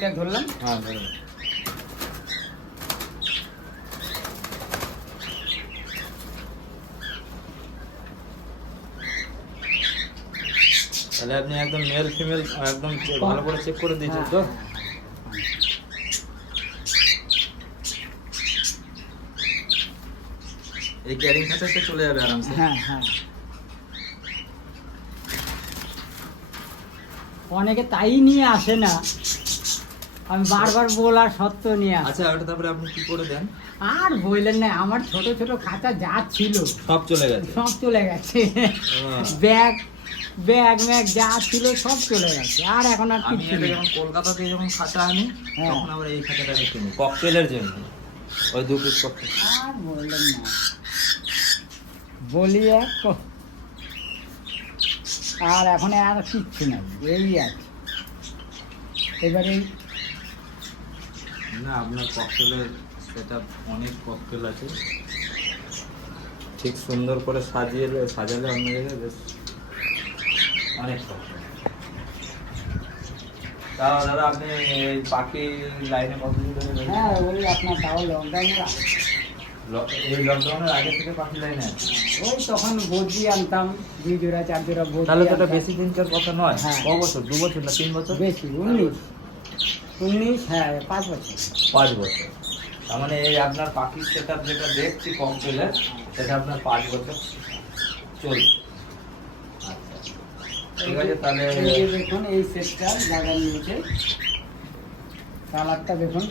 পাখিটা ধরলাম। হ্যাঁ ধরুন। তাহলে আপনি একদম মেল ফিমেল একদম ভালো করে চেক করে দিয়েছেন তো? এই ক্যারিং খাঁচাতে চলে যাবে আরামসে। হ্যাঁ হ্যাঁ। অনেকে তাই নিয়ে আসে না। আমি বারবার বলার সত্ত্বেও নিয়ে আচ্ছা ওটা তারপরে আপনি কি করে দেন? আর বললেন না আমার ছোট ছোট খাতা যা ছিল সব চলে গেছে। সব চলে গেছে। হ্যাঁ। ব্যাগ ব্যাগ ম্যাগ যা ছিল সব চলে গেছে। আর এখন আর আমি কিছু এটা নেই। যখন কলকাতাতে যখন খাতা আনি হ্যাঁ। তখন আবার এই খাতাটা কিনি ককটেলের জন্য। ওই দু পিস ককটেল। আর বললেন না। বলি এক আর এখন আর কিচ্ছু নাই। এই আছে এবারে না আপনার ককটেলের সেটা অনেক ককটেল আছে। ঠিক সুন্দর করে সাজিয়ে সাজালে জায়গায় বেশ অনেক ককটেল তা দাদা আপনি পাখি লাইনে কতদিন ধরে হ্যাঁ ওই আপনার তাও লকডাউনের এই লকডাউনের আগে থেকে পাখি লাইনে আছে ওই তখন বদ্রি আনতাম দুই জোড়া চার জোড়া বদ্রি তাহলে তো এটা। বেশি দিনকার কথা নয় হ্যাঁ। ক বছর দু বছর না তিন বছর? বেশি উনিশ। উনিশ হ্যাঁ পাঁচ বছর। পাঁচ বছর। তার মানে এই আপনার পাখির সেট যেটা দেখছি ককটেলের সেটা আপনার পাঁচ বছর চলবে। আচ্ছা। ঠিক আছে তাহলে এই দেখুন এই সেটটা লাগানো নিচে কালারটা দেখুন।